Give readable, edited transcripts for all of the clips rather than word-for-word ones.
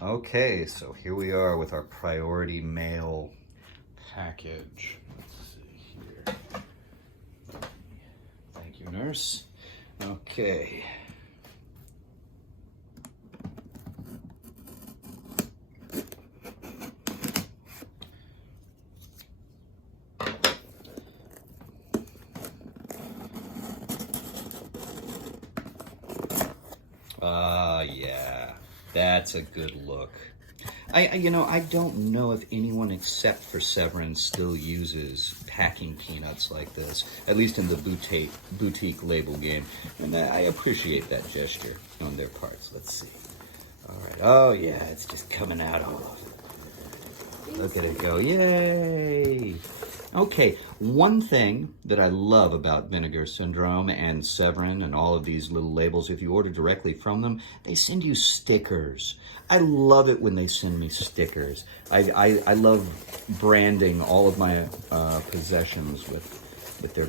Okay, so here we are with our priority mail package. Let's see here. Thank you, nurse. Okay. Yeah, that's a good look. I don't know if anyone except for Severin still uses packing peanuts like this, at least in the boutique label game, and I appreciate that gesture on their parts. Let's see. All right. Oh yeah, it's just coming out all. Look at it go! Yay! Okay, one thing that I love about Vinegar Syndrome and Severin and all of these little labels, if you order directly from them, they send you stickers. I love it when they send me stickers. I love branding all of my possessions with their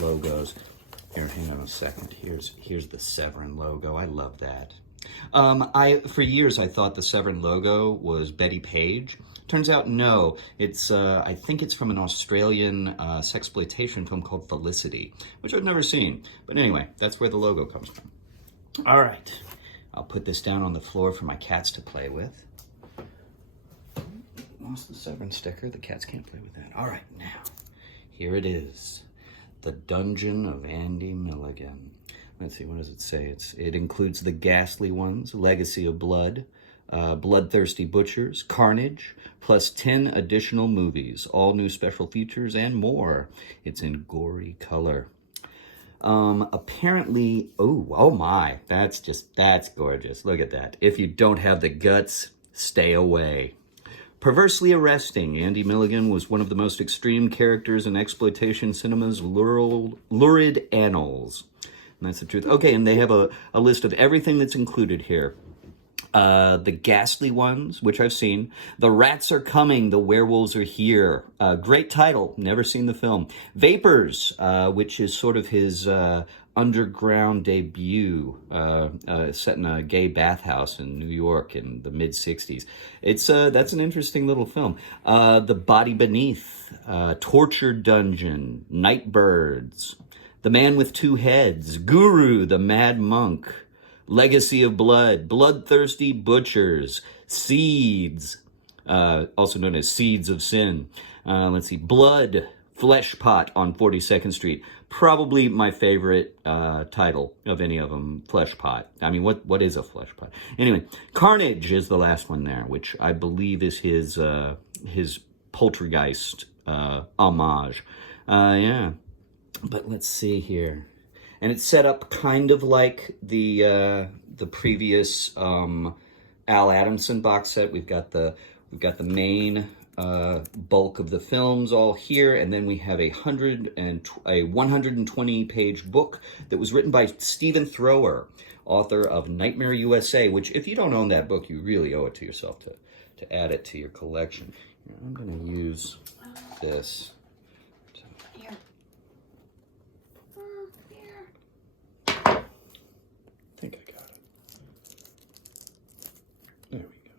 logos. Here, hang on a second. Here's the Severin logo. I love that. For years I thought the Severin logo was Betty Page. Turns out no, it's I think it's from an Australian sexploitation film called Felicity, which I've never seen. But anyway, that's where the logo comes from. All right, I'll put this down on the floor for my cats to play with. Lost the Severin sticker. The cats can't play with that. All right, now here it is, the Dungeon of Andy Milligan. Let's see, what does it say? It includes the ghastly ones, Legacy of Blood, Bloodthirsty Butchers, Carnage, plus 10 additional movies, all new special features, and more. It's in gory color. Apparently, oh my, that's gorgeous. Look at that. If you don't have the guts, stay away. Perversely arresting, Andy Milligan was one of the most extreme characters in exploitation cinema's lurid annals. And that's the truth. Okay, and they have a list of everything that's included here. The ghastly ones, which I've seen. The rats are coming, the werewolves are here. Great title, never seen the film. Vapors, which is sort of his underground debut, set in a gay bathhouse in New York in the mid-'60s. That's an interesting little film. The Body Beneath, Torture Dungeon, Nightbirds, The Man with Two Heads, Guru, the Mad Monk, Legacy of Blood, Bloodthirsty Butchers, Seeds, also known as Seeds of Sin. Let's see, Blood, Flesh Pot on 42nd Street. Probably my favorite title of any of them, Flesh Pot. I mean, what is a flesh pot? Anyway, Carnage is the last one there, which I believe is his Poltergeist homage. Yeah. But let's see here, and it's set up kind of like the previous Al Adamson box set. We've got the main bulk of the films all here, and then we have a 120-page book that was written by Stephen Thrower, author of Nightmare USA. Which, if you don't own that book, you really owe it to yourself to add it to your collection. I'm going to use this. I think I got it. There we go.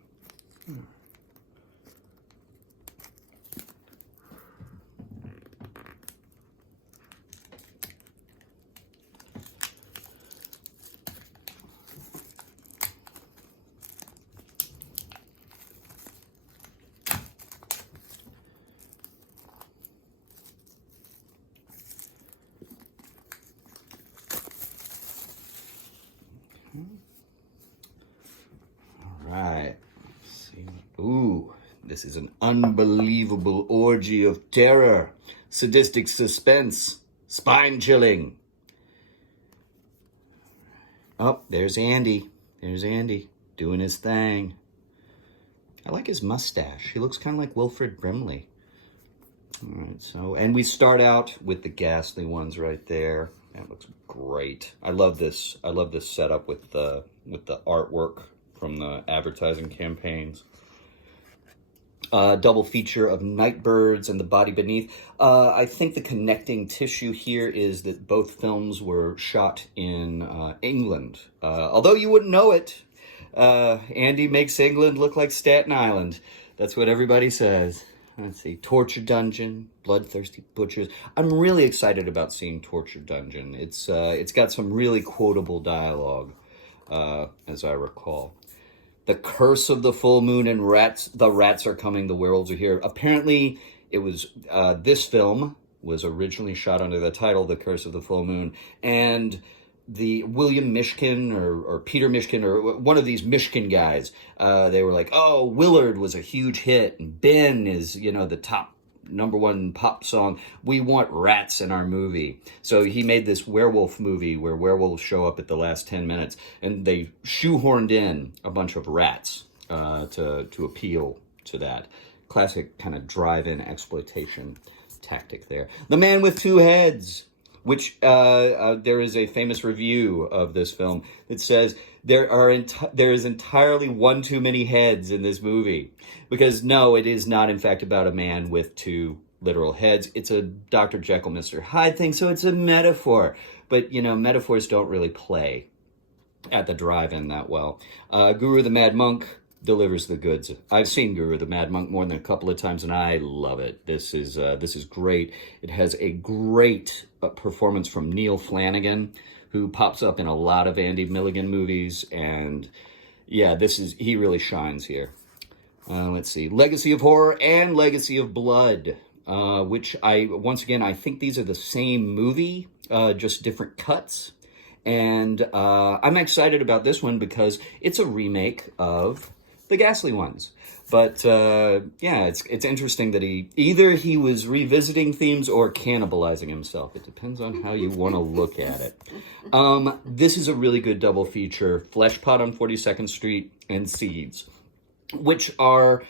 All right. Let's see. Ooh, this is an unbelievable orgy of terror, sadistic suspense, spine-chilling. Oh, there's Andy. There's Andy doing his thing. I like his mustache. He looks kind of like Wilfred Brimley. All right, so, and we start out with the ghastly ones right there. That looks great. I love this. I love this setup with the artwork from the advertising campaigns. Double feature of Nightbirds and The Body Beneath. I think the connecting tissue here is that both films were shot in England. Although you wouldn't know it, Andy makes England look like Staten Island. That's what everybody says. Let's see, Torture Dungeon, Bloodthirsty Butchers. I'm really excited about seeing Torture Dungeon. It's got some really quotable dialogue, as I recall. The Curse of the Full Moon and Rats. The rats are coming. The werewolves are here. Apparently, it was this film was originally shot under the title The Curse of the Full Moon, and the William Mishkin or Peter Mishkin or one of these Mishkin guys, they were like, oh, Willard was a huge hit, and Ben is, the top #1 pop song. We want rats in our movie. So he made this werewolf movie where werewolves show up at the last 10 minutes, and they shoehorned in a bunch of rats to appeal to that. Classic kind of drive-in exploitation tactic there. The Man with Two Heads, which there is a famous review of this film that says there is entirely one too many heads in this movie. Because no, it is not in fact about a man with two literal heads. It's a Dr. Jekyll, Mr. Hyde thing, so it's a metaphor. But, metaphors don't really play at the drive-in that well. Guru the Mad Monk delivers the goods. I've seen Guru the Mad Monk more than a couple of times, and I love it. This is great. It has a great performance from Neil Flanagan, who pops up in a lot of Andy Milligan movies, and yeah, he really shines here. Let's see, Legacy of Horror and Legacy of Blood, which I think these are the same movie, just different cuts. And I'm excited about this one because it's a remake of the Ghastly Ones. But it's interesting that he was revisiting themes or cannibalizing himself. It depends on how you want to look at it. This is a really good double feature: Fleshpot on 42nd Street and Seeds, which are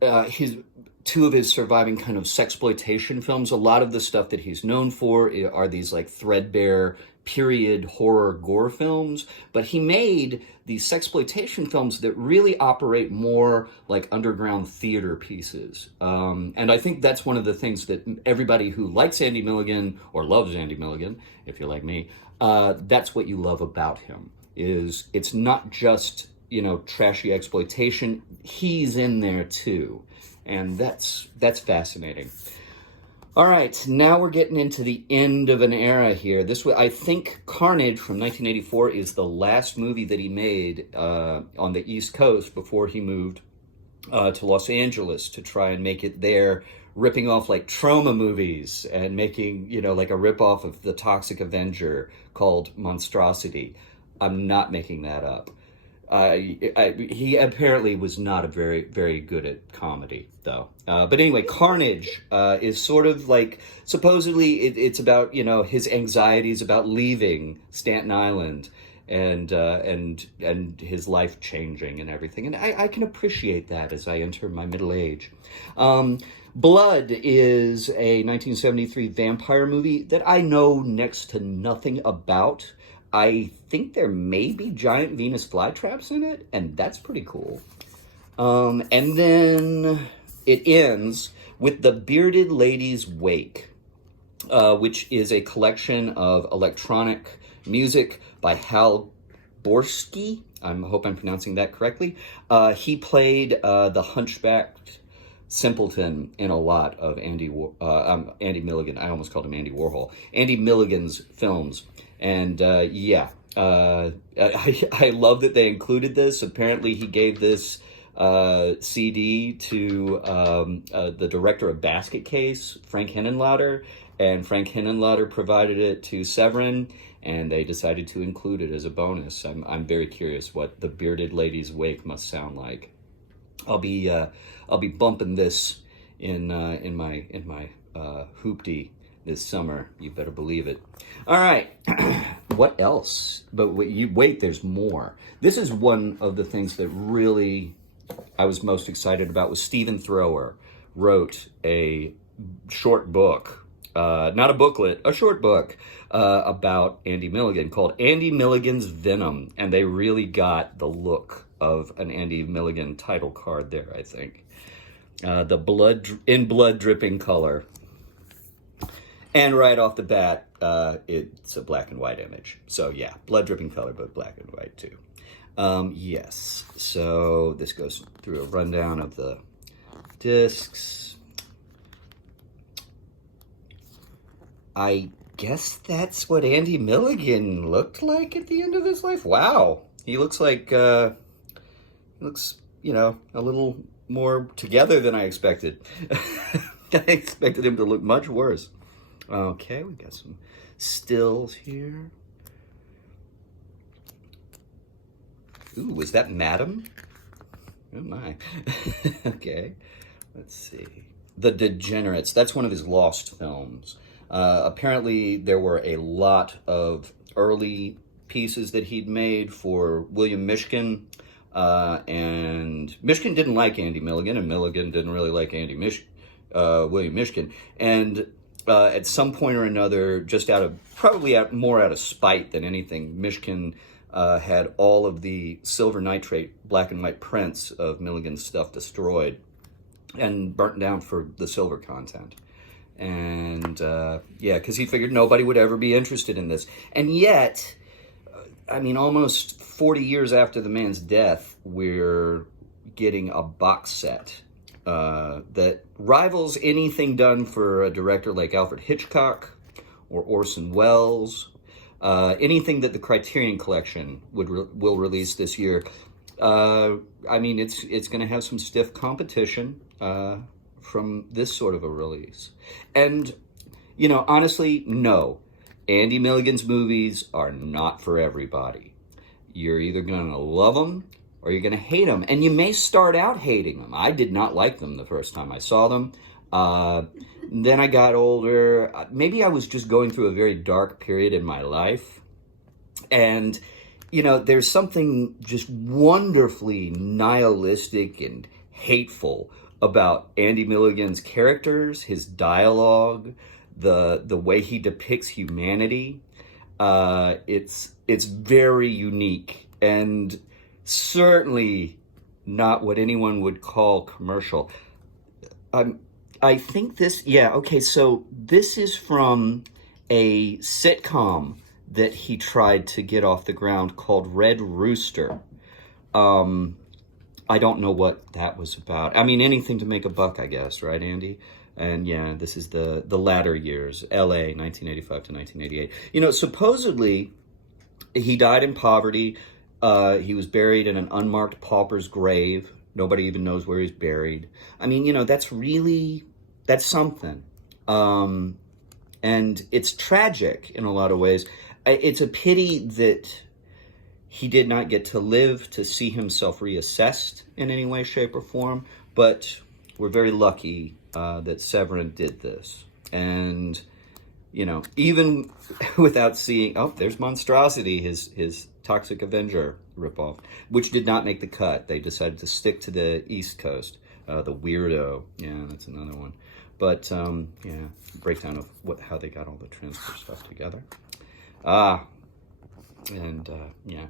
two of his surviving kind of sexploitation films. A lot of the stuff that he's known for are these like threadbare period horror gore films, but he made these sexploitation films that really operate more like underground theater pieces. And I think that's one of the things that everybody who likes Andy Milligan or loves Andy Milligan, if you're like me, that's what you love about him. Is it's not just trashy exploitation. He's in there too, and that's fascinating. All right, now we're getting into the end of an era here. I think Carnage from 1984 is the last movie that he made on the East Coast before he moved to Los Angeles to try and make it there, ripping off like trauma movies and making, like a ripoff of The Toxic Avenger called Monstrosity. I'm not making that up. He apparently was not a very, very good at comedy, though. But anyway, Carnage is sort of like, supposedly it's about, his anxieties about leaving Staten Island and his life changing and everything. And I can appreciate that as I enter my middle age. Blood is a 1973 vampire movie that I know next to nothing about. I think there may be giant Venus flytraps in it, and that's pretty cool. And then it ends with The Bearded Lady's Wake, which is a collection of electronic music by Hal Borsky. I hope I'm pronouncing that correctly. He played the hunchbacked simpleton in a lot of Andy Milligan. I almost called him Andy Warhol. Andy Milligan's films. And I love that they included this. Apparently he gave this CD to the director of Basket Case, Frank Henenlotter, and Frank Henenlotter provided it to Severin, and they decided to include it as a bonus. I'm very curious what The Bearded Lady's Wake must sound like. I'll be bumping this in my hoopty this summer. You better believe it. All right. What else? But wait, there's more. This is one of the things that really I was most excited about. Was Stephen Thrower wrote a short book, not a booklet, a short book about Andy Milligan called Andy Milligan's Venom. And they really got the look of an Andy Milligan title card there, I think. The blood dripping color. And right off the bat, it's a black and white image. So yeah, blood dripping color, but black and white too. Yes, so this goes through a rundown of the discs. I guess that's what Andy Milligan looked like at the end of his life. Wow, he looks like a little more together than I expected. I expected him to look much worse. Okay, we got some stills here. Ooh, was that Madam? Oh my. Okay, let's see. The Degenerates, that's one of his lost films. Apparently there were a lot of early pieces that he'd made for William Mishkin, and Mishkin didn't like Andy Milligan, and Milligan didn't really like William Mishkin. And at some point or another, just more out of spite than anything, Mishkin had all of the silver nitrate black and white prints of Milligan's stuff destroyed and burnt down for the silver content. And yeah, because he figured nobody would ever be interested in this. And yet, I mean, almost 40 years after the man's death, we're getting a box set that rivals anything done for a director like Alfred Hitchcock or Orson Welles. Anything that the Criterion Collection will release this year. I mean, it's going to have some stiff competition from this sort of a release. And, you know, honestly, no. Andy Milligan's movies are not for everybody. You're either going to love them or you're going to hate them. And you may start out hating them. I did not like them the first time I saw them. Then I got older. Maybe I was just going through a very dark period in my life. And, you know, there's something just wonderfully nihilistic and hateful about Andy Milligan's characters, his dialogue, the way he depicts humanity. It's very unique and certainly not what anyone would call commercial. I think this, yeah, okay, so this is from a sitcom that he tried to get off the ground called Red Rooster. I don't know what that was about. I mean, anything to make a buck, I guess, right, Andy? And yeah, this is the latter years, LA, 1985 to 1988. You know, supposedly, he died in poverty. He was buried in an unmarked pauper's grave. Nobody even knows where he's buried. I mean, you know, that's something. And it's tragic in a lot of ways. It's a pity that he did not get to live to see himself reassessed in any way, shape, or form. But we're very lucky that Severin did this. And, you know, even without seeing, oh, there's Monstrosity, his Toxic Avenger ripoff, which did not make the cut. They decided to stick to the East Coast. The Weirdo, yeah, that's another one. But, yeah, breakdown of how they got all the transfer stuff together. And, yeah.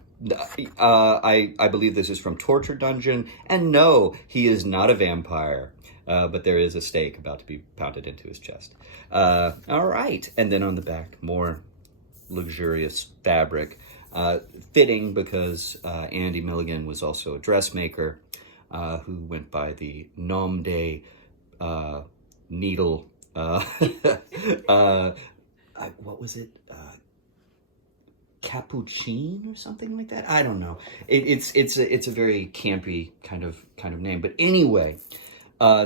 I believe this is from Torture Dungeon. And no, he is not a vampire. But there is a stake about to be pounded into his chest. All right. And then on the back, more luxurious fabric. Fitting because Andy Milligan was also a dressmaker who went by the nom de needle. What was it? Capuchin or something like that? I don't know. It's a very campy kind of name. But anyway,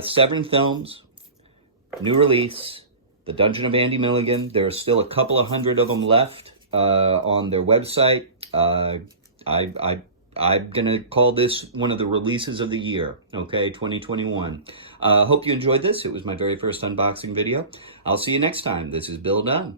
Severin Films, new release, The Dungeon of Andy Milligan. There are still a couple of hundred of them left on their website. I'm gonna call this one of the releases of the year. Okay, 2021. Hope you enjoyed this. It was my very first unboxing video. I'll see you next time. This is Bill Dunn.